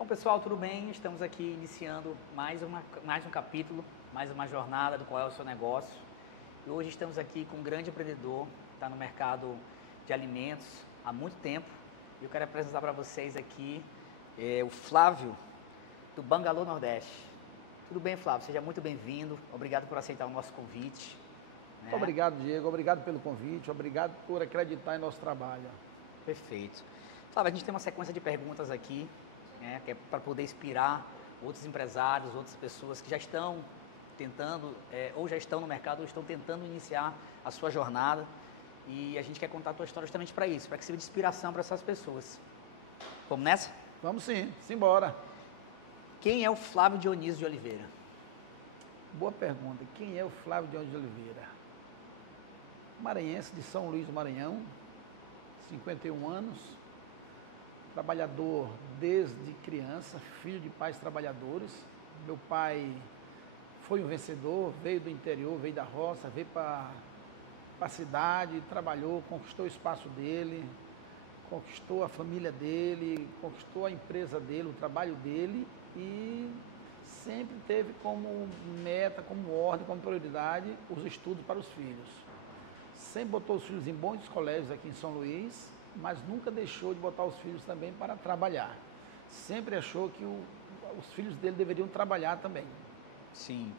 Bom, pessoal, tudo bem? Estamos aqui iniciando mais um capítulo, mais uma jornada do Qual é o Seu Negócio. E hoje estamos aqui com um grande empreendedor, que está no mercado de alimentos há muito tempo. E eu quero apresentar para vocês aqui o Flávio, do Bangalô Nordeste. Tudo bem, Flávio? Seja muito bem-vindo. Obrigado por aceitar o nosso convite. Muito obrigado, Diego. Obrigado pelo convite. Obrigado por acreditar em nosso trabalho. Perfeito. Flávio, a gente tem uma sequência de perguntas aqui, que é para poder inspirar outros empresários, outras pessoas que já estão tentando, ou já estão no mercado, ou estão tentando iniciar a sua jornada. E a gente quer contar a tua história justamente para isso, para que sirva de inspiração para essas pessoas. Vamos nessa? Vamos sim, simbora. Quem é o Flávio Dionísio de Oliveira? Boa pergunta. Quem é o Flávio Dionísio de Oliveira? Maranhense de São Luís do Maranhão, 51 anos, trabalhador desde criança, filho de pais trabalhadores. Meu pai foi um vencedor, veio do interior, veio da roça, veio para a cidade, trabalhou, conquistou o espaço dele, conquistou a família dele, conquistou a empresa dele, o trabalho dele e sempre teve como meta, como ordem, como prioridade os estudos para os filhos. Sempre botou os filhos em bons colégios aqui em São Luís, mas nunca deixou de botar os filhos também para trabalhar. Sempre achou que os filhos dele deveriam trabalhar também. Sim.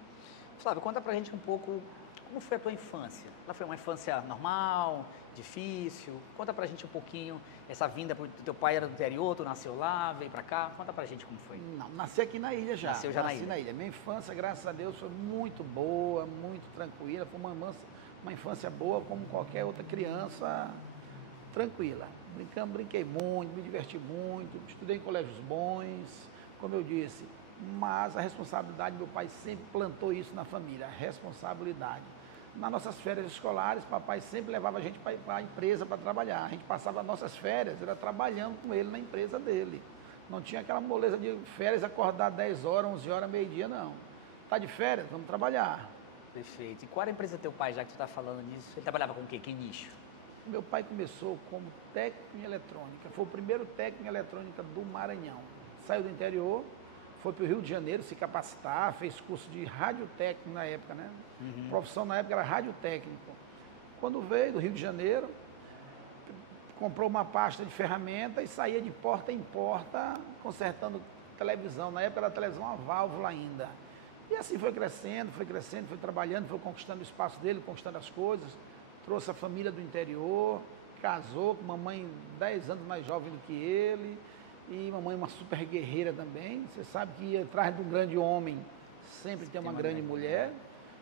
Flávio, conta pra gente um pouco como foi a tua infância. Ela foi uma infância normal, difícil? Conta pra gente um pouquinho essa vinda, teu pai era do interior, tu nasceu lá, veio pra cá. Conta pra gente como foi. Não, nasci aqui na ilha já. Nasceu já na ilha. Minha infância, graças a Deus, foi muito boa, muito tranquila. Foi uma infância boa como qualquer outra criança, tranquila. Brinquei muito, me diverti muito, estudei em colégios bons, como eu disse, mas a responsabilidade, meu pai sempre plantou isso na família, a responsabilidade. Nas nossas férias escolares, papai sempre levava a gente para a empresa para trabalhar. A gente passava nossas férias, era trabalhando com ele na empresa dele. Não tinha aquela moleza de férias, acordar 10 horas, 11 horas, meio-dia, não. Tá de férias? Vamos trabalhar. Perfeito. E qual era a empresa do teu pai, já que tu está falando nisso? Ele trabalhava com o quê? Que nicho? Meu pai começou como técnico em eletrônica. Foi o primeiro técnico em eletrônica do Maranhão. Saiu do interior, foi para o Rio de Janeiro se capacitar, fez curso de radiotécnico na época, né? Uhum. A profissão na época era radiotécnico. Quando veio do Rio de Janeiro, comprou uma pasta de ferramenta e saía de porta em porta consertando televisão. Na época era televisão a válvula ainda. E assim foi crescendo, foi trabalhando, foi conquistando o espaço dele, conquistando as coisas. Trouxe a família do interior, casou com mamãe 10 anos mais jovem do que ele. E mamãe uma super guerreira também. Você sabe que atrás de um grande homem sempre tem uma grande mulher.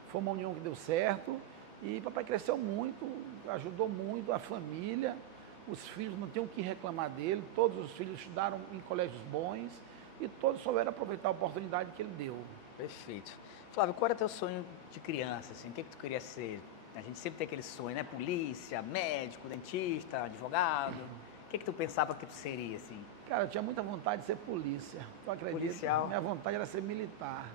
Foi uma união que deu certo. E papai cresceu muito, ajudou muito a família. Os filhos não tinham o que reclamar dele. Todos os filhos estudaram em colégios bons. E todos souberam aproveitar a oportunidade que ele deu. Perfeito. Flávio, qual era teu sonho de criança? Assim? O que tu queria ser? A gente sempre tem aquele sonho, né? Polícia, médico, dentista, advogado. O que tu pensava que tu seria, assim? Cara, eu tinha muita vontade de ser polícia. Tu acredita? Policial. Minha vontade era ser militar.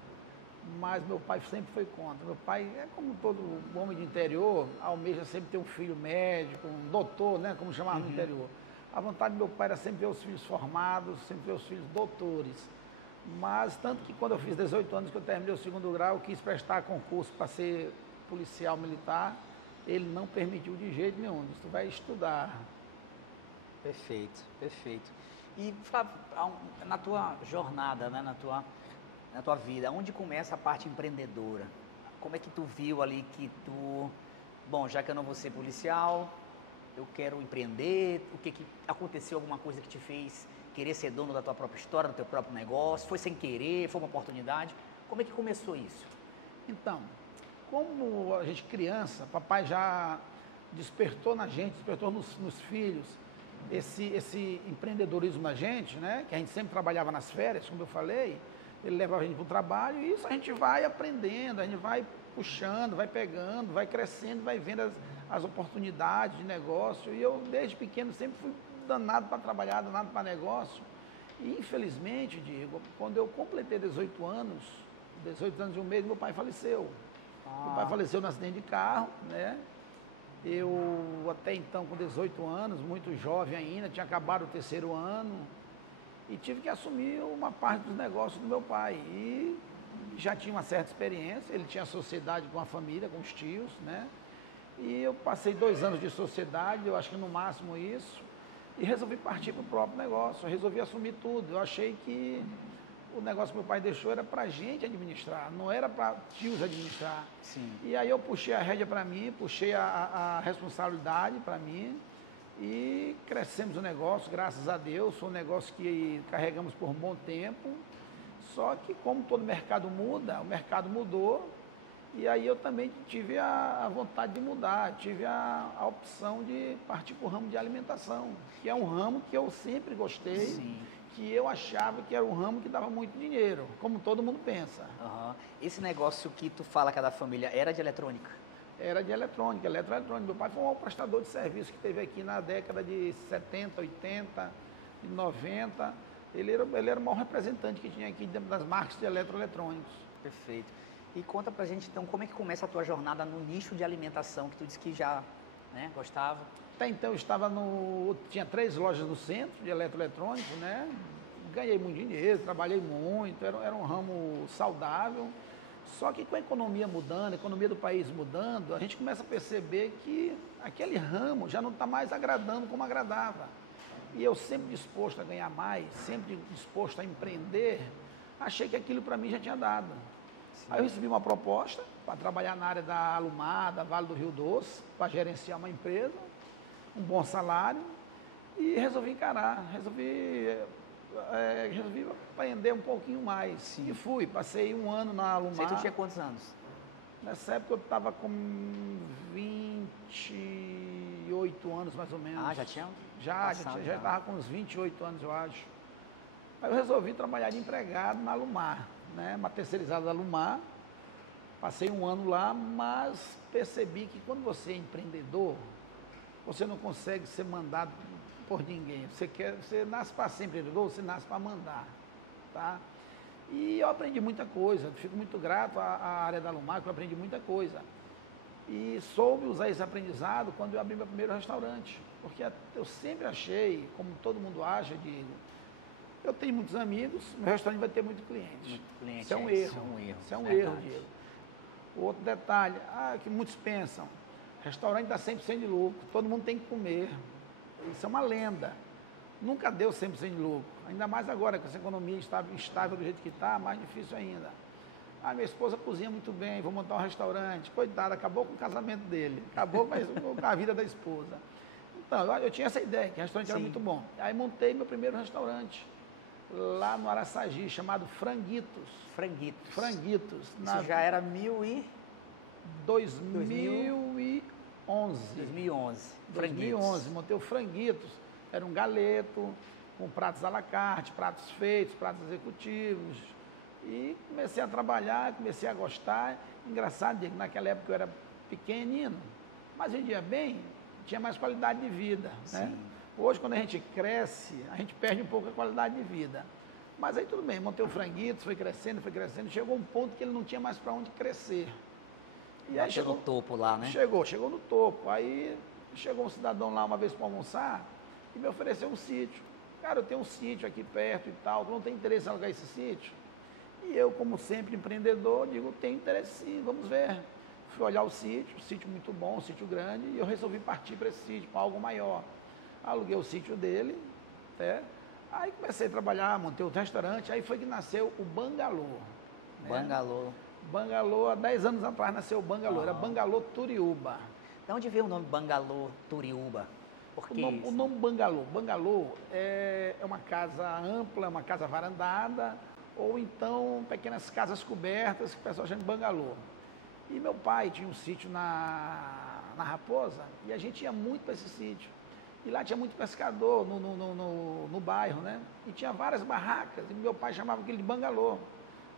Mas meu pai sempre foi contra. Meu pai, como todo homem de interior, almeja sempre ter um filho médico, um doutor, né? Como chamava no interior. A vontade do meu pai era sempre ver os filhos formados, sempre ver os filhos doutores. Mas, tanto que quando eu fiz 18 anos, que eu terminei o 2º grau, eu quis prestar concurso para ser policial militar, ele não permitiu de jeito nenhum. Tu vai estudar. Perfeito, perfeito. E, Flávio, na tua jornada, né, na tua vida, onde começa a parte empreendedora? Como é que tu viu ali que bom, já que eu não vou ser policial, eu quero empreender, o que aconteceu, alguma coisa que te fez querer ser dono da tua própria história, do teu próprio negócio? Foi sem querer, foi uma oportunidade? Como é que começou isso? Então, como a gente criança, papai já despertou na gente, despertou nos filhos, esse empreendedorismo na gente, né? Que a gente sempre trabalhava nas férias, como eu falei, ele levava a gente para o trabalho e isso a gente vai aprendendo, a gente vai puxando, vai pegando, vai crescendo, vai vendo as oportunidades de negócio. E eu, desde pequeno, sempre fui danado para trabalhar, danado para negócio. E, infelizmente, Diego, quando eu completei 18 anos e um mês, meu pai faleceu. Meu pai faleceu num acidente de carro, né? Eu, até então, com 18 anos, muito jovem ainda, tinha acabado o 3º ano. e tive que assumir uma parte dos negócios do meu pai. E já tinha uma certa experiência, ele tinha sociedade com a família, com os tios, né? E eu passei 2 anos de sociedade, eu acho que no máximo isso, e resolvi partir para o próprio negócio, eu resolvi assumir tudo. Eu achei que o negócio que meu pai deixou era para a gente administrar, não era para tios administrar. Sim. E aí eu puxei a rédea para mim, puxei a responsabilidade para mim e crescemos o negócio, graças a Deus. Foi um negócio que carregamos por um bom tempo, só que como todo mercado muda, o mercado mudou e aí eu também tive a vontade de mudar, tive a opção de partir para o ramo de alimentação, que é um ramo que eu sempre gostei. Sim. Que eu achava que era um ramo que dava muito dinheiro, como todo mundo pensa. Uhum. Esse negócio que tu fala que é da família era de eletrônica? Era de eletrônica, eletroeletrônica. Meu pai foi um prestador de serviço que teve aqui na década de 70, 80, 90. Ele era o maior representante que tinha aqui dentro das marcas de eletroeletrônicos. Perfeito. E conta pra gente então como é que começa a tua jornada no nicho de alimentação, que tu disse que já, né, gostava. Até então eu estava tinha 3 lojas no centro de eletroeletrônico, né? Ganhei muito dinheiro, trabalhei muito, era um ramo saudável. Só que com a economia mudando, a economia do país mudando, a gente começa a perceber que aquele ramo já não está mais agradando como agradava. E eu sempre disposto a ganhar mais, sempre disposto a empreender, achei que aquilo para mim já tinha dado. Sim. Aí eu recebi uma proposta para trabalhar na área da Alumar, da Vale do Rio Doce, para gerenciar uma empresa, um bom salário, e resolvi encarar, resolvi aprender um pouquinho mais. Sim. E fui, passei 1 ano na Alumar. Você tinha quantos anos? Nessa época eu estava com 28 anos, mais ou menos. Ah, já tinha? Já estava com uns 28 anos, eu acho. Aí eu resolvi trabalhar de empregado na Alumar, né? Uma terceirizada da Alumar. Passei 1 ano lá, mas percebi que quando você é empreendedor, você não consegue ser mandado por ninguém. Você nasce para ser empreendedor, você nasce para mandar, tá? E eu aprendi muita coisa, fico muito grato à área da Alumar, que eu aprendi muita coisa. E soube usar esse aprendizado quando eu abri meu primeiro restaurante, porque eu sempre achei, como todo mundo acha, Diego, eu tenho muitos amigos, meu restaurante vai ter muito cliente. Isso é um erro. Isso é um erro, Diego. Outro detalhe, que muitos pensam, restaurante dá 100% de lucro, todo mundo tem que comer. Isso é uma lenda. Nunca deu 100% de lucro. Ainda mais agora, com essa economia instável do jeito que está, mais difícil ainda. Minha esposa cozinha muito bem, vou montar um restaurante. Coitado, acabou com o casamento dele. Acabou com a vida da esposa. Então, eu tinha essa ideia, que o restaurante era muito bom. Aí montei meu primeiro restaurante, lá no Araçagi, chamado Franguitos. Franguitos. Isso já era 2011. 2011, montei o Franguitos, era um galeto, com pratos à la carte, pratos feitos, pratos executivos. E comecei a trabalhar, comecei a gostar. Engraçado, Diego, naquela época eu era pequenino, mas vendia bem, tinha mais qualidade de vida, né? Hoje, quando a gente cresce, a gente perde um pouco a qualidade de vida. Mas aí tudo bem, montei o Franguitos, foi crescendo, chegou um ponto que ele não tinha mais para onde crescer. E aí chegou no topo lá, né? Chegou no topo. Aí chegou um cidadão lá uma vez para almoçar e me ofereceu um sítio. Cara, eu tenho um sítio aqui perto e tal, tu não tem interesse em alugar esse sítio? E eu, como sempre empreendedor, digo, tenho interesse sim, vamos ver. Fui olhar o sítio muito bom, um sítio grande, e eu resolvi partir para esse sítio, para algo maior. Aluguei o sítio dele, aí comecei a trabalhar, montei um restaurante, aí foi que nasceu o Bangalô. Bangalô, há 10 anos atrás nasceu o Bangalô, era Bangalô Turiúba. De onde veio o nome Bangalô Turiúba? O nome Bangalô é uma casa ampla, uma casa varandada, ou então pequenas casas cobertas que o pessoal chama de Bangalô. E meu pai tinha um sítio na Raposa e a gente ia muito para esse sítio. E lá tinha muito pescador no bairro, né? E tinha várias barracas e meu pai chamava aquilo de Bangalô.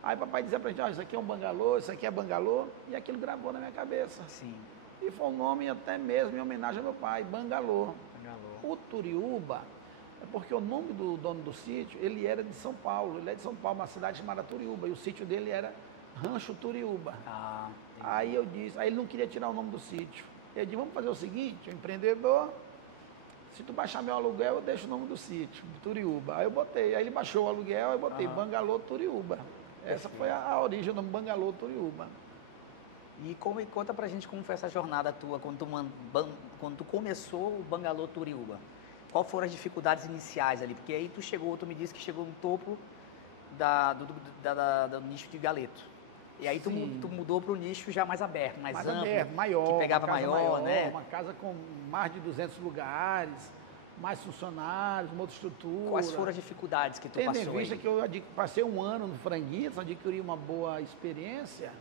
Aí papai dizia pra gente, isso aqui é um bangalô, isso aqui é bangalô, e aquilo gravou na minha cabeça. Sim. E foi um nome até mesmo em homenagem ao meu pai, Bangalô. O Turiúba é porque o nome do dono do sítio, ele era de São Paulo, ele é de São Paulo, uma cidade chamada Turiúba, e o sítio dele era Rancho Turiúba. Aí eu disse, aí ele não queria tirar o nome do sítio. Eu disse, vamos fazer o seguinte, o empreendedor, se tu baixar meu aluguel, eu deixo o nome do sítio, Turiúba. Aí eu botei, aí ele baixou o aluguel, eu botei Bangalô Turiúba. Essa foi a origem do nome Bangalô Turiúba. E conta pra gente como foi essa jornada tua, quando tu começou o Bangalô Turiúba. Qual foram as dificuldades iniciais ali? Porque aí tu me disse que chegou no topo do nicho de galeto. E aí tu mudou para o nicho já mais aberto, mais amplo, aberto, maior, que pegava maior, né? Uma casa com mais de 200 lugares, mais funcionários, uma outra estrutura. Quais foram as dificuldades que tu passou aí? Tendo em vista que eu passei um ano no Franguitos, adquiri uma boa experiência.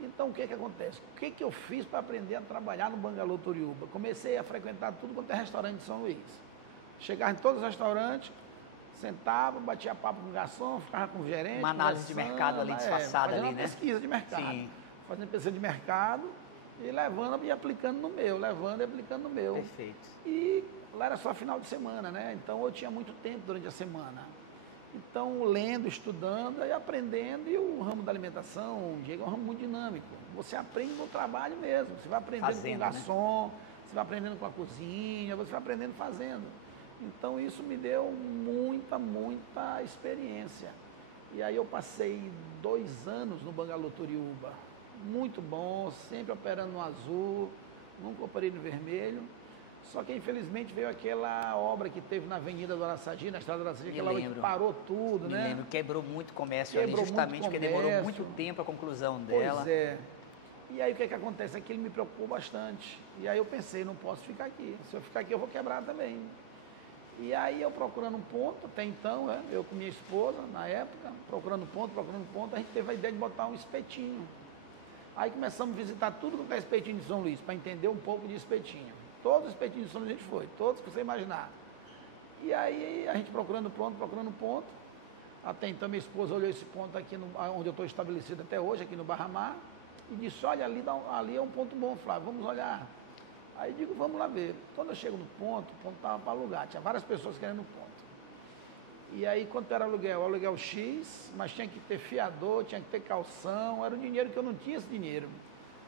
Então, o que acontece? O que eu fiz para aprender a trabalhar no Bangalô Turiúba? Comecei a frequentar tudo quanto é restaurante de São Luís. Chegava em todos os restaurantes, sentava, batia papo com o garçom, ficava com o gerente. Uma análise de mercado ali disfarçada ali, né? Fazendo uma pesquisa de mercado. Sim. Fazendo pesquisa de mercado e levando e aplicando no meu, levando e aplicando no meu. Perfeito. E lá era só final de semana, né? Então eu tinha muito tempo durante a semana. Então, lendo, estudando e aprendendo, e o ramo da alimentação, Diego, é um ramo muito dinâmico. Você aprende no trabalho mesmo, você vai aprendendo com o garçom, você vai aprendendo com a cozinha, você vai aprendendo fazendo. Então, isso me deu muita experiência. E aí eu passei 2 anos no Bangalô Turiúba. Muito bom, sempre operando no azul, nunca operei no vermelho. Só que, infelizmente, veio aquela obra que teve na Avenida do Araçagi, na Estrada do Araçagi, aquela obra que parou tudo, né? Me lembro, quebrou muito comércio ali, justamente porque demorou muito tempo a conclusão dela. Pois é. E aí, o que acontece? Aquilo me preocupou bastante. E aí eu pensei, não posso ficar aqui. Se eu ficar aqui, eu vou quebrar também. E aí, eu procurando um ponto, até então, eu com minha esposa, na época, procurando ponto, a gente teve a ideia de botar um espetinho. Aí começamos a visitar tudo que é espetinho de São Luís, para entender um pouco de espetinho. Todos os espetinhos de São Luís a gente foi, todos que você imaginar. E aí, a gente procurando ponto. Até então, minha esposa olhou esse ponto aqui, onde eu estou estabelecido até hoje, aqui no Barra Mar, e disse, olha, ali é um ponto bom, Flávio, vamos olhar. Aí digo, vamos lá ver. Quando eu chego no ponto, o ponto estava para alugar, tinha várias pessoas querendo o ponto. E aí, quanto era aluguel? Aluguel X, mas tinha que ter fiador, tinha que ter calção, era um dinheiro que eu não tinha esse dinheiro.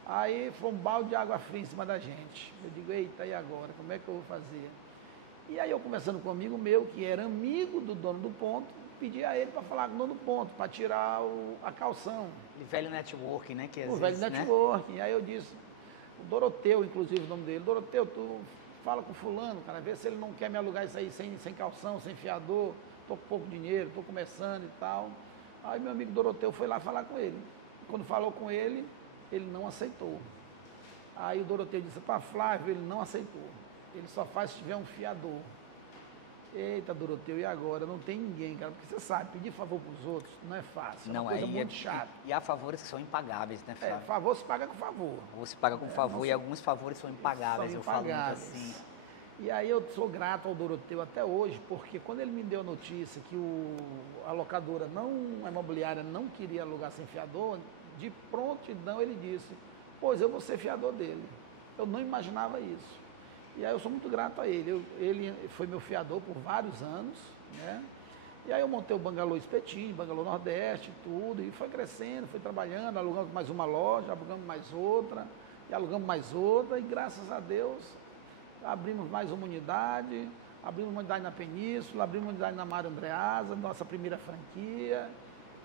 Aí foi um balde de água fria em cima da gente. Eu digo, eita, e agora? Como é que eu vou fazer? E aí eu conversando com um amigo meu, que era amigo do dono do ponto, pedi a ele para falar com o dono do ponto, para tirar a calção. E velho networking, né? Que o velho networking. Aí eu disse, o Doroteu, inclusive o nome dele, Doroteu, tu fala com fulano, cara, vê se ele não quer me alugar isso aí sem calção, sem fiador, tô com pouco dinheiro, tô começando e tal. Aí meu amigo Doroteu foi lá falar com ele. Quando falou com ele, ele não aceitou. Aí o Doroteu disse, para Flávio, ele não aceitou. Ele só faz se tiver um fiador. Eita, Doroteu, e agora? Não tem ninguém, cara, porque você sabe, pedir favor para os outros não é fácil, é uma coisa muito chata. E há favores que são impagáveis, né, Flávio? Favor se paga com favor. Favor se paga com favor, e alguns favores são impagáveis, eu falo muito assim. E aí eu sou grato ao Doroteu até hoje, porque quando ele me deu a notícia que a locadora a imobiliária não queria alugar sem fiador, de prontidão ele disse, pois eu vou ser fiador dele. Eu não imaginava isso. E aí eu sou muito grato a ele. Ele foi meu fiador por vários anos, né? E aí eu montei o Bangalô Espetinho, Bangalô Nordeste, tudo, e foi crescendo, foi trabalhando, alugamos mais uma loja, alugamos mais outra, e alugamos mais outra, e graças a Deus abrimos mais uma unidade, abrimos uma unidade na Península, abrimos uma unidade na Mário Andreasa, nossa primeira franquia,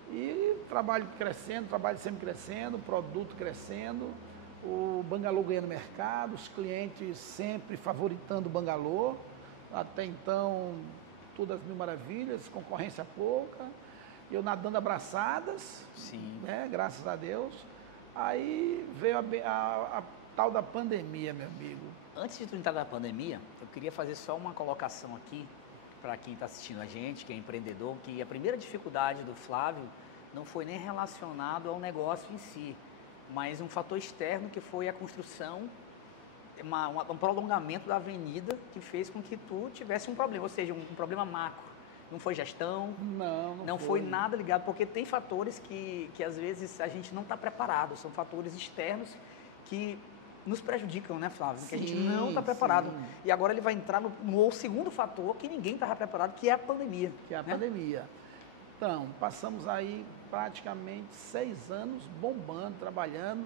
e trabalho crescendo, trabalho sempre crescendo, produto crescendo, o Bangalô ganhando mercado, os clientes sempre favoritando o Bangalô, até então tudo às mil maravilhas, concorrência pouca, eu nadando abraçadas, sim, né, graças a Deus. Aí veio a tal da pandemia, meu amigo. Antes de tu entrar na pandemia, eu queria fazer só uma colocação aqui, para quem está assistindo a gente, que é empreendedor, que a primeira dificuldade do Flávio não foi nem relacionado ao negócio em si, mas um fator externo que foi a construção, um prolongamento da avenida que fez com que tu tivesse um problema, ou seja, um problema macro. Não foi gestão, não foi nada ligado, porque tem fatores que às vezes a gente não está preparado, são fatores externos que nos prejudicam, né, Flávio? Sim, que a gente não está preparado. Sim. E agora ele vai entrar no segundo fator que ninguém estava preparado, que é a pandemia. Que é a pandemia. Então, passamos aí praticamente 6 anos bombando, trabalhando,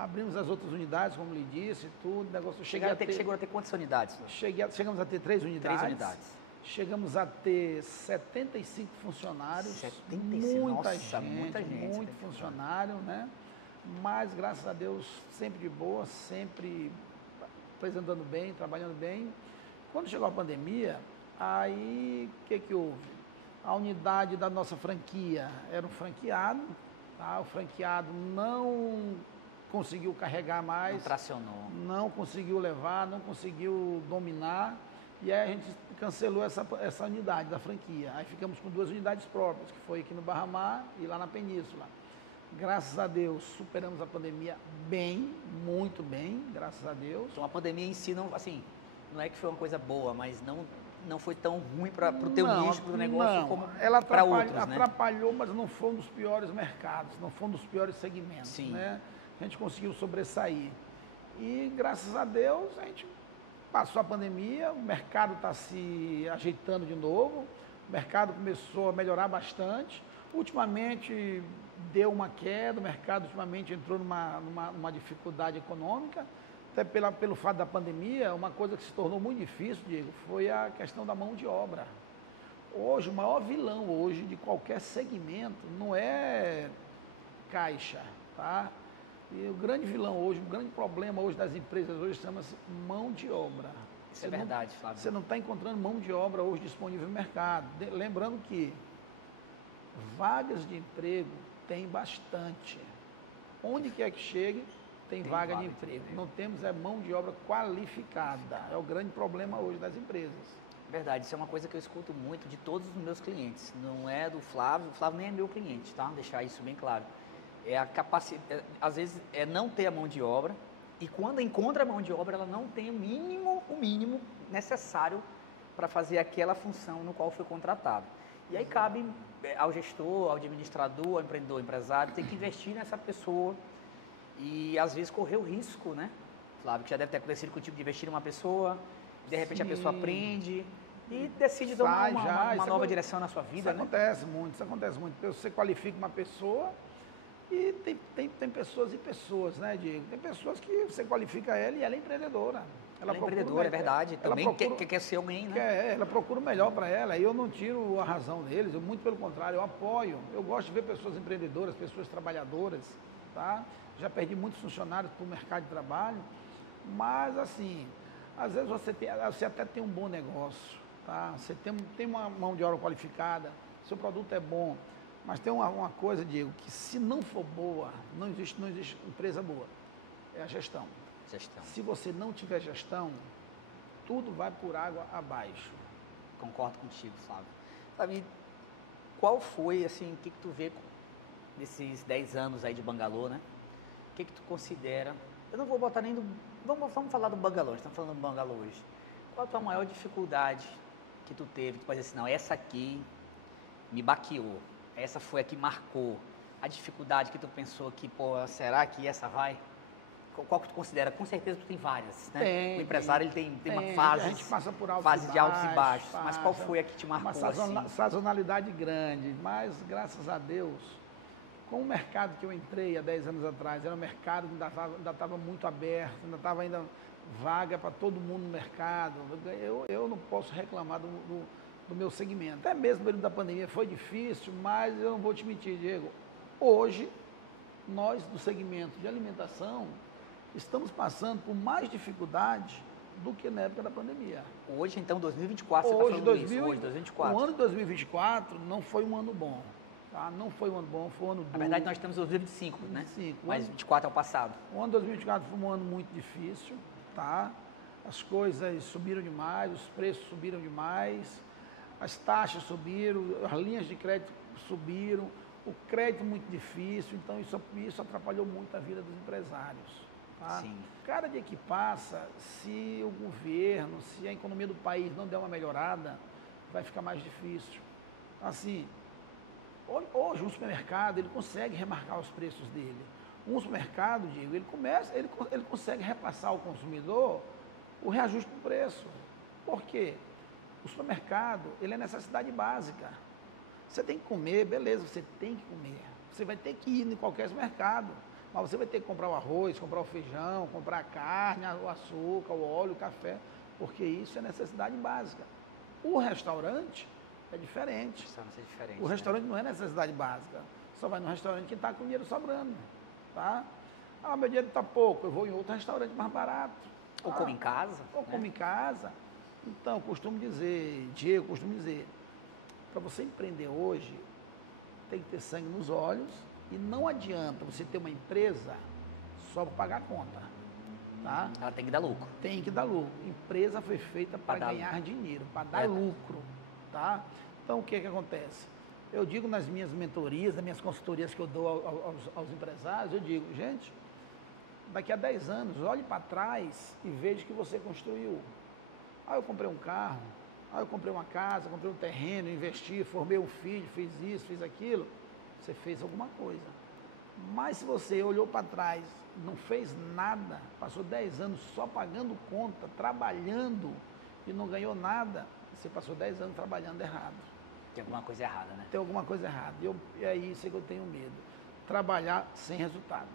abrimos as outras unidades, como lhe disse, tudo, negócio. Chegou a ter quantas unidades? Chegamos a ter 3 unidades. 3 unidades. Chegamos a ter 75 funcionários. 75, nossa, muita gente. Muito funcionário, né? Mas, graças a Deus, sempre de boa, sempre apresentando bem, trabalhando bem. Quando chegou a pandemia, aí o que houve? A unidade da nossa franquia era um franqueado, tá? O franqueado não conseguiu carregar mais. Não tracionou. Não conseguiu levar, não conseguiu dominar. E aí a gente cancelou essa unidade da franquia. Aí ficamos com 2 unidades próprias, que foi aqui no Barra Mar e lá na Península. Graças a Deus, superamos a pandemia bem, muito bem, graças a Deus. Então a pandemia em si, não, assim, não é que foi uma coisa boa, mas não foi tão ruim para o teu nicho, para o negócio, como para outros, né? Atrapalhou, mas não foi um dos piores mercados, não foi um dos piores segmentos, Sim. né? A gente conseguiu sobressair. E, graças a Deus, a gente passou a pandemia, o mercado está se ajeitando de novo, o mercado começou a melhorar bastante. Ultimamente deu uma queda, o mercado ultimamente entrou numa dificuldade econômica, até pelo fato da pandemia. Uma coisa que se tornou muito difícil, Diego, foi a questão da mão de obra. Hoje, o maior vilão hoje de qualquer segmento não é caixa, tá? E o grande vilão hoje, o grande problema hoje das empresas hoje chama-se mão de obra. Isso é verdade, Flávio. Você não está encontrando mão de obra hoje disponível no mercado. Lembrando que vagas de emprego tem bastante. Onde quer que chegue, tem vaga de emprego. Não temos mão de obra qualificada. É o grande problema hoje das empresas. Verdade, isso é uma coisa que eu escuto muito de todos os meus clientes. Não é do Flávio, o Flávio nem é meu cliente, tá? Deixar isso bem claro. É a capacidade, às vezes é não ter a mão de obra, e quando encontra a mão de obra, ela não tem o mínimo necessário para fazer aquela função no qual foi contratado. E aí cabe ao gestor, ao administrador, ao empreendedor, ao empresário, ter que investir nessa pessoa e às vezes correr o risco, né? Flávio, que já deve ter acontecido contigo de investir em uma pessoa, de repente Sim. A pessoa aprende e decide tomar uma nova direção na sua vida, isso acontece muito, isso acontece muito. Você qualifica uma pessoa e tem pessoas e pessoas, né, Diego? Tem pessoas que você qualifica ela e ela é empreendedora. Ela é empreendedora, é verdade. Também quer ser alguém, né? Ela procura o melhor para ela. E eu não tiro a razão deles, muito pelo contrário, eu apoio. Eu gosto de ver pessoas empreendedoras, pessoas trabalhadoras, tá? Já perdi muitos funcionários para o mercado de trabalho, mas assim, às vezes você até tem um bom negócio, tá? Você tem uma mão de obra qualificada, seu produto é bom, mas tem uma coisa, Diego, que se não for boa, não existe empresa boa, é a gestão. Se você não tiver gestão, tudo vai por água abaixo. Concordo contigo, Flávio. Flávio, qual foi, assim, o que tu vê nesses 10 anos aí de Bangalô, né? O que tu considera? Eu não vou botar nem do... Vamos falar do Bangalô, estamos falando do Bangalô hoje. Qual a tua maior dificuldade que tu teve? Que tu pode dizer assim, não, essa aqui me baqueou, essa foi a que marcou. A dificuldade que tu pensou que, pô, será que essa vai? Qual que tu considera? Com certeza tu tem várias, né? O empresário ele tem uma fase, a gente passa por fase de altos e baixos, mas qual foi a que te marcou? Uma sazonalidade grande, mas graças a Deus, com o mercado que eu entrei há 10 anos atrás, era um mercado que ainda estava muito aberto, ainda estava vaga para todo mundo no mercado, eu não posso reclamar do meu segmento. Até mesmo no período da pandemia foi difícil, mas eu não vou te mentir, Diego, hoje, nós do segmento de alimentação, estamos passando por mais dificuldade do que na época da pandemia. Hoje, então, 2024, você está falando isso? Hoje, 2024. O ano de 2024 não foi um ano bom. Tá? Não foi um ano bom, foi um ano duro. Na verdade, nós temos 2025, né? 25, mas 2024 é o passado. O ano de 2024 foi um ano muito difícil, tá? As coisas subiram demais, os preços subiram demais, as taxas subiram, as linhas de crédito subiram, o crédito muito difícil, então isso atrapalhou muito a vida dos empresários. Tá? Sim. Cada dia que passa, se o governo, se a economia do país não der uma melhorada, vai ficar mais difícil. Assim, hoje um supermercado, ele consegue remarcar os preços dele. Um supermercado, Diego, ele consegue repassar ao consumidor o reajuste do preço. Por quê? O supermercado, ele é necessidade básica. Você tem que comer, beleza, você tem que comer. Você vai ter que ir em qualquer supermercado. Mas você vai ter que comprar o arroz, comprar o feijão, comprar a carne, o açúcar, o óleo, o café, porque isso é necessidade básica. O restaurante é diferente. É diferente, O restaurante não é necessidade básica. Só vai no restaurante que está com dinheiro sobrando, tá? Ah, meu dinheiro está pouco, eu vou em outro restaurante mais barato. Ou como em casa. Ou como em casa. Então, eu costumo dizer, Diego, costumo dizer, para você empreender hoje, tem que ter sangue nos olhos e não adianta você ter uma empresa só para pagar a conta, tá? Ela tem que dar lucro. Tem que dar lucro. Empresa foi feita para ganhar dinheiro, para dar lucro, tá? Então, o que acontece? Eu digo nas minhas mentorias, nas minhas consultorias que eu dou aos empresários, eu digo, gente, daqui a 10 anos, olhe para trás e veja o que você construiu. Ah, eu comprei um carro, eu comprei uma casa, comprei um terreno, investi, formei um filho, fiz isso, fiz aquilo. Você fez alguma coisa. Mas se você olhou para trás, não fez nada, passou 10 anos só pagando conta, trabalhando e não ganhou nada, você passou 10 anos trabalhando errado. Tem alguma coisa errada, né? Tem alguma coisa errada. E é isso que eu tenho medo. Trabalhar sem resultado.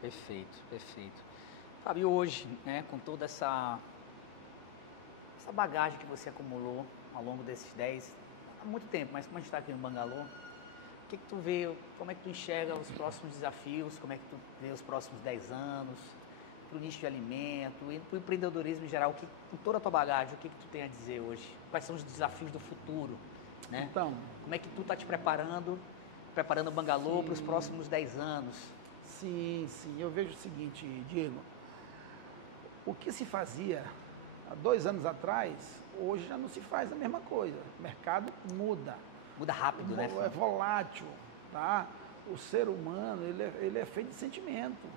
Perfeito, perfeito. Fábio, hoje, né, com toda essa bagagem que você acumulou ao longo desses 10, há muito tempo, mas como a gente está aqui no Bangalô, o que tu vê, como é que tu enxerga os próximos desafios, como é que tu vê os próximos 10 anos, para o nicho de alimento, e para o empreendedorismo em geral, com toda a tua bagagem, o que tu tem a dizer hoje? Quais são os desafios do futuro? Né? Então, como é que tu está te preparando o Bangalô para os próximos 10 anos? Sim, eu vejo o seguinte, Diego, o que se fazia há 2 anos atrás, hoje já não se faz a mesma coisa. O mercado muda. Muda rápido, né? É volátil, tá? O ser humano, ele é feito de sentimento,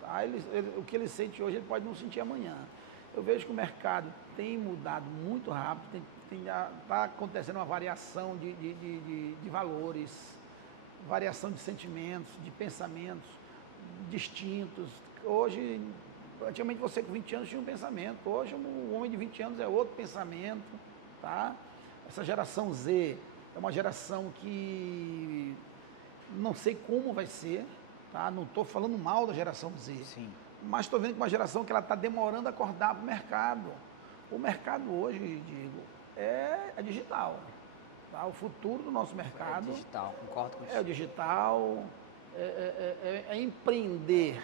tá? O que ele sente hoje, ele pode não sentir amanhã. Eu vejo que o mercado tem mudado muito rápido, está acontecendo uma variação de valores, variação de sentimentos, de pensamentos distintos. Hoje, antigamente você com 20 anos tinha um pensamento, hoje um homem de 20 anos é outro pensamento, tá? Essa geração Z é uma geração que não sei como vai ser, tá? Não estou falando mal da geração Z, sim, mas estou vendo que uma geração que ela está demorando a acordar para o mercado. O mercado hoje, Diego, é digital, tá? O futuro do nosso mercado é digital, concordo com isso. É o digital, é empreender,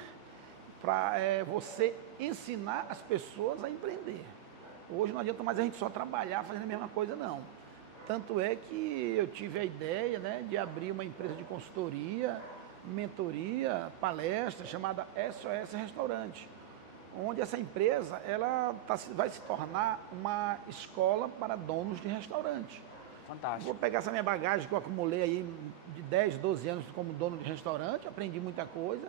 para você ensinar as pessoas a empreender. Hoje não adianta mais a gente só trabalhar fazendo a mesma coisa, não. Tanto é que eu tive a ideia, né, de abrir uma empresa de consultoria, mentoria, palestra, chamada SOS Restaurante, onde essa empresa vai se tornar uma escola para donos de restaurante. Fantástico. Vou pegar essa minha bagagem que eu acumulei aí de 10, 12 anos como dono de restaurante, aprendi muita coisa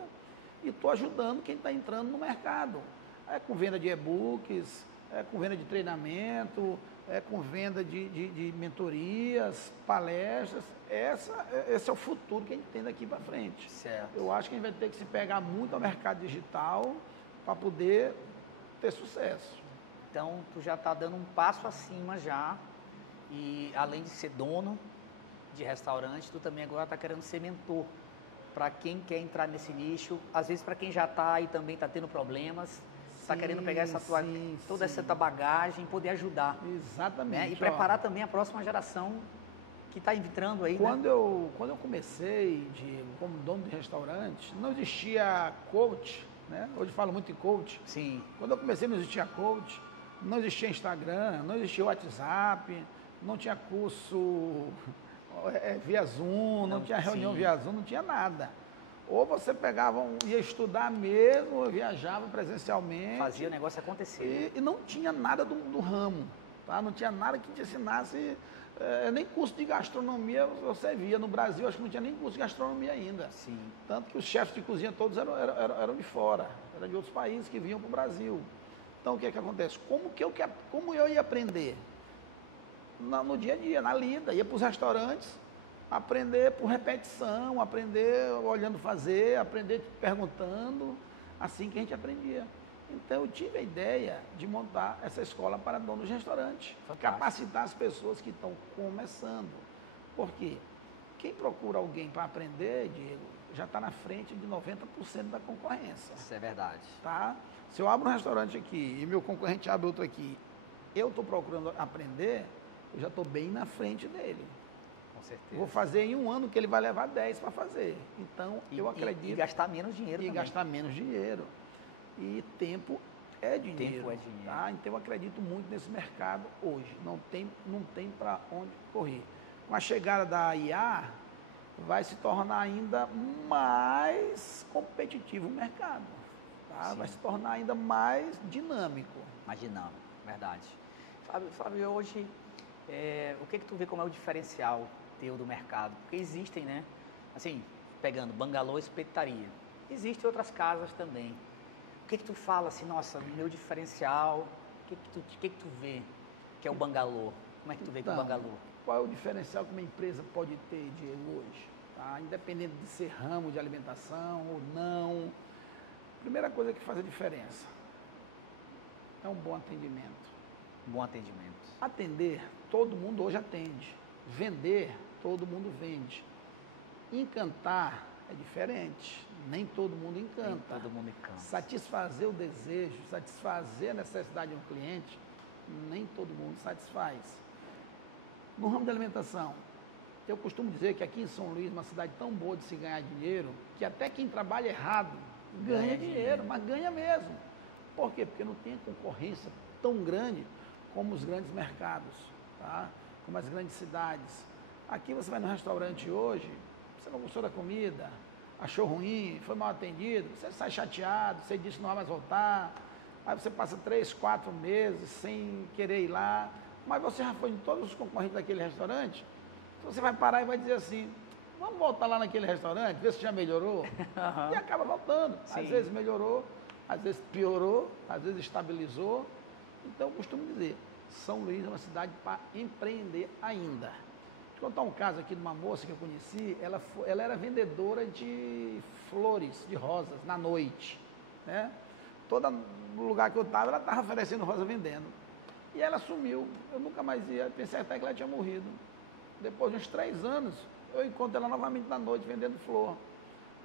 e estou ajudando quem está entrando no mercado. É com venda de e-books, é com venda de treinamento, é com venda de mentorias, palestras. Esse é o futuro que a gente tem daqui para frente. Certo. Eu acho que a gente vai ter que se pegar muito ao mercado digital para poder ter sucesso. Então, tu já está dando um passo acima já. E além de ser dono de restaurante, tu também agora está querendo ser mentor para quem quer entrar nesse nicho, às vezes para quem já está e também está tendo problemas, está querendo pegar toda essa tua bagagem e poder ajudar. Exatamente. Né? E preparar também a próxima geração que está entrando aí. Quando eu comecei, Diego, como dono de restaurante, não existia coach, né? Hoje falo muito em coach. Sim. Quando eu comecei não existia coach, não existia Instagram, não existia WhatsApp, não tinha curso via Zoom, não tinha reunião via Zoom, não tinha nada. Ou você pegava, ia estudar mesmo, ou viajava presencialmente. Fazia o negócio acontecer. E não tinha nada do ramo, tá? Não tinha nada que te ensinasse, nem curso de gastronomia você via. No Brasil, acho que não tinha nem curso de gastronomia ainda. Sim. Tanto que os chefes de cozinha todos eram de fora, eram de outros países que vinham para o Brasil. Então, o que acontece? Como eu ia aprender? No dia a dia, na lida, ia para os restaurantes, aprender por repetição, aprender olhando fazer, aprender perguntando, assim que a gente aprendia. Então eu tive a ideia de montar essa escola para donos de restaurante, capacitar as pessoas que estão começando. Por quê? quem procura alguém para aprender, Diego, já está na frente de 90% da concorrência. Isso é verdade. Tá? Se eu abro um restaurante aqui e meu concorrente abre outro aqui, eu estou procurando aprender, eu já estou bem na frente dele. Com certeza. Vou fazer em um ano que ele vai levar 10 para fazer. Então, eu acredito... E gastar menos dinheiro também. E gastar menos dinheiro. E tempo é dinheiro. Tempo é dinheiro. Tá? Então, eu acredito muito nesse mercado hoje. Não tem para onde correr. Com a chegada da IA, vai se tornar ainda mais competitivo o mercado. Tá? Vai se tornar ainda mais dinâmico. Mais dinâmico, verdade. Fábio, hoje, o que tu vê como é o diferencial teu do mercado? Porque existem, né? Assim, pegando bangalô e espetaria. Existem outras casas também. O que tu fala assim, nossa, meu diferencial, o que tu vê que é o bangalô? Como é que tu vê que é o bangalô? Qual é o diferencial que uma empresa pode ter, Diego, hoje? Tá? Independente de ser ramo de alimentação ou não. Primeira coisa que faz a diferença é um bom atendimento. Bom atendimento. Atender, todo mundo hoje atende. Vender, todo mundo vende. Encantar é diferente. Nem todo mundo encanta. Nem todo mundo encanta. Satisfazer o desejo, satisfazer a necessidade de um cliente, nem todo mundo satisfaz. No ramo da alimentação, eu costumo dizer que aqui em São Luís, uma cidade tão boa de se ganhar dinheiro, que até quem trabalha errado ganha dinheiro, mas ganha mesmo. Por quê? Porque não tem concorrência tão grande como os grandes mercados, tá? Como as grandes cidades. Aqui você vai no restaurante hoje, você não gostou da comida, achou ruim, foi mal atendido, você sai chateado, você diz que não vai mais voltar, aí você passa 3, 4 meses sem querer ir lá, mas você já foi em todos os concorrentes daquele restaurante, você vai parar e vai dizer assim, vamos voltar lá naquele restaurante, ver se já melhorou, e acaba voltando. Sim. Às vezes melhorou, às vezes piorou, às vezes estabilizou. Então eu costumo dizer, São Luís é uma cidade para empreender ainda. Vou contar um caso aqui de uma moça que eu conheci, ela era vendedora de flores, de rosas, na noite. Né? Todo lugar que eu estava, ela estava oferecendo rosa vendendo. E ela sumiu, eu nunca mais ia, pensei até que ela tinha morrido. Depois de uns 3 anos, eu encontro ela novamente na noite vendendo flor.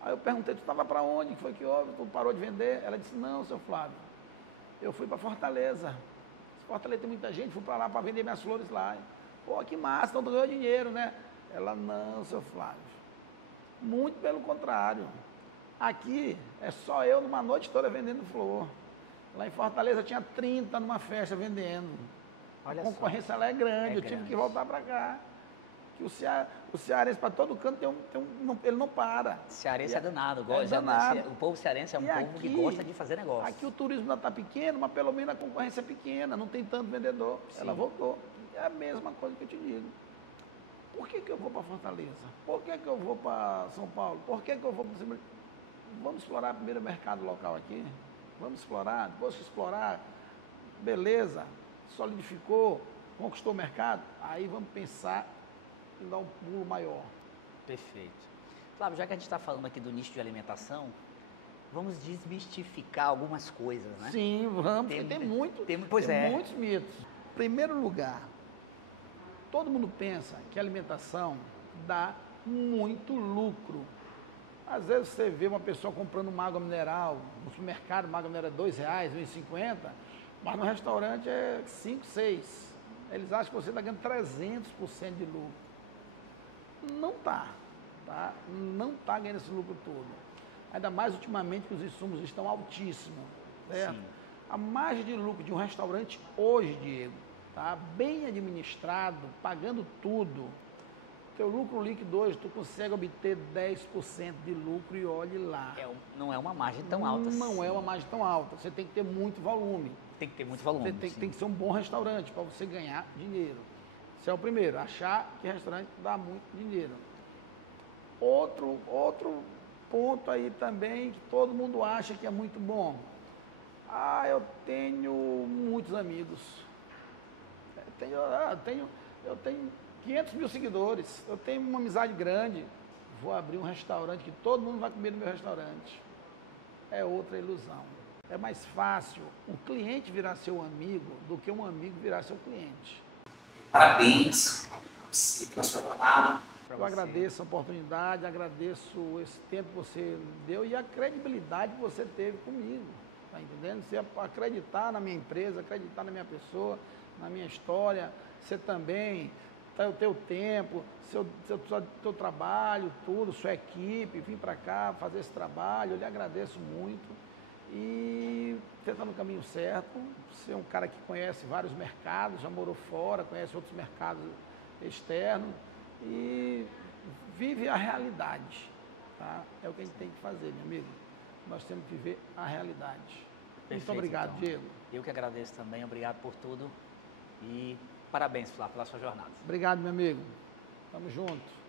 Aí eu perguntei, tu estava para onde? O que foi que houve? Tu parou de vender? Ela disse, não, seu Flávio, eu fui para Fortaleza. Fortaleza tem muita gente, fui para lá para vender minhas flores lá. Pô, que massa, então tu ganhou dinheiro, né? Ela, não, seu Flávio. Muito pelo contrário. Aqui é só eu numa noite toda vendendo flor. Lá em Fortaleza tinha 30 numa festa vendendo. Olha, a concorrência lá é grande, eu tive que voltar para cá. Que o cearense, para todo canto, ele não para. Cearense é danado, gosta. Danado. O povo cearense é um povo que gosta de fazer negócio. Aqui o turismo ainda está pequeno, mas pelo menos a concorrência é pequena, não tem tanto vendedor. Sim. Ela voltou. É a mesma coisa que eu te digo. Por que eu vou para Fortaleza? Por que eu vou para São Paulo? Por que eu vou para... Vamos explorar primeiro o mercado local aqui. Vamos explorar. Depois que explorar, beleza, solidificou, conquistou o mercado, aí vamos pensar em dar um pulo maior. Perfeito. Flávio, já que a gente está falando aqui do nicho de alimentação, vamos desmistificar algumas coisas, né? Sim, vamos. Tem muitos mitos. Em primeiro lugar, todo mundo pensa que a alimentação dá muito lucro. Às vezes você vê uma pessoa comprando uma água mineral, no supermercado, uma água mineral é R$2, R$1,50, mas no restaurante é 5, 6. Eles acham que você está ganhando 300% de lucro. Não está, tá? Não está ganhando esse lucro todo. Ainda mais ultimamente que os insumos estão altíssimos, certo? Sim. A margem de lucro de um restaurante hoje, Diego, tá? Bem administrado, pagando tudo, teu lucro líquido hoje, tu consegue obter 10% de lucro e olhe lá. Não é uma margem tão alta. Não é uma margem tão alta, você tem que ter muito volume. Tem que ter muito volume. Tem que ser um bom restaurante para você ganhar dinheiro. Esse é o primeiro, achar que restaurante dá muito dinheiro. Outro ponto aí também que todo mundo acha que é muito bom. Eu tenho muitos amigos. Eu tenho 500 mil seguidores. Eu tenho uma amizade grande. Vou abrir um restaurante que todo mundo vai comer no meu restaurante. É outra ilusão. É mais fácil um cliente virar seu amigo do que um amigo virar seu cliente. Parabéns. Se transformar. para Eu você. agradeço a oportunidade, agradeço esse tempo que você deu e a credibilidade que você teve comigo, tá entendendo? Você acreditar na minha empresa, acreditar na minha pessoa, na minha história, você também, o teu tempo, teu trabalho, tudo, sua equipe, vir para cá fazer esse trabalho, eu lhe agradeço muito. E você está no caminho certo, você é um cara que conhece vários mercados, já morou fora, conhece outros mercados externos e vive a realidade, tá? É o que a gente tem que fazer, meu amigo. Nós temos que viver a realidade. Perfeito, Muito obrigado, então. Diego. Eu que agradeço também, obrigado por tudo e parabéns, Flávio, pela sua jornada. Obrigado, meu amigo. Tamo junto.